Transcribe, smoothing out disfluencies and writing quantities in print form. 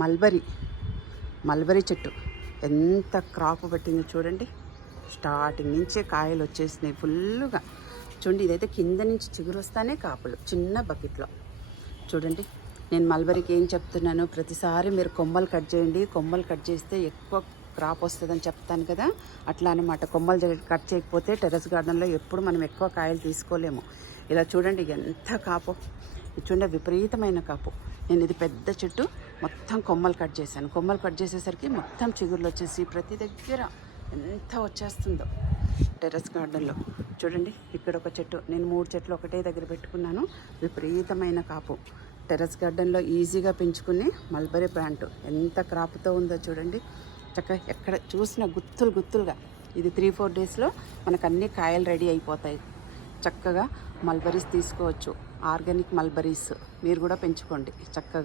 Mulberry చెట్టు ఎంత crop పట్టిందో చూడండి. స్టార్టింగ్ నుంచే కాయలు వచ్చేసినాయి ఫుల్గా. చూడండి, ఇదైతే కింద నుంచి చిగురు వస్తానే కాపులు చిన్న బకెట్లో. చూడండి, నేను మల్బరీకి ఏం చెప్తున్నాను, ప్రతిసారి మీరు కొమ్మలు కట్ చేయండి, కొమ్మలు కట్ చేస్తే ఎక్కువ క్రాప్ వస్తుందని చెప్తాను కదా. అట్లా అనమాట. కొమ్మలు కట్ చేయకపోతే టెర్రస్ గార్డెన్లో ఎప్పుడు మనం ఎక్కువ కాయలు తీసుకోలేము. ఇలా చూడండి ఎంత కాపు, ఇది చూడండి విపరీతమైన కాపు. నేను ఇది పెద్ద చెట్టు మొత్తం కొమ్మలు కట్ చేశాను. కొమ్మలు కట్ చేసేసరికి మొత్తం చిగుర్లు వచ్చేసి ప్రతి దగ్గర ఎంత వచ్చేస్తుందో టెర్రస్ గార్డెన్లో. చూడండి, ఇక్కడ ఒక చెట్టు, నేను 3 చెట్లు ఒకటే దగ్గర పెట్టుకున్నాను. విపరీతమైన కాపు. టెర్రస్ గార్డెన్లో ఈజీగా పెంచుకుని మల్బరీ ప్లాంట్ ఎంత క్రాప్తో ఉందో చూడండి. చక్కగా ఎక్కడ చూసిన గుత్తులుగా. ఇది 3-4 డేస్లో మనకు అన్ని కాయలు రెడీ అయిపోతాయి. చక్కగా మల్బరీస్ తీసుకోవచ్చు. ఆర్గానిక్ మల్బరీస్ మీరు కూడా పెంచుకోండి చక్కగా.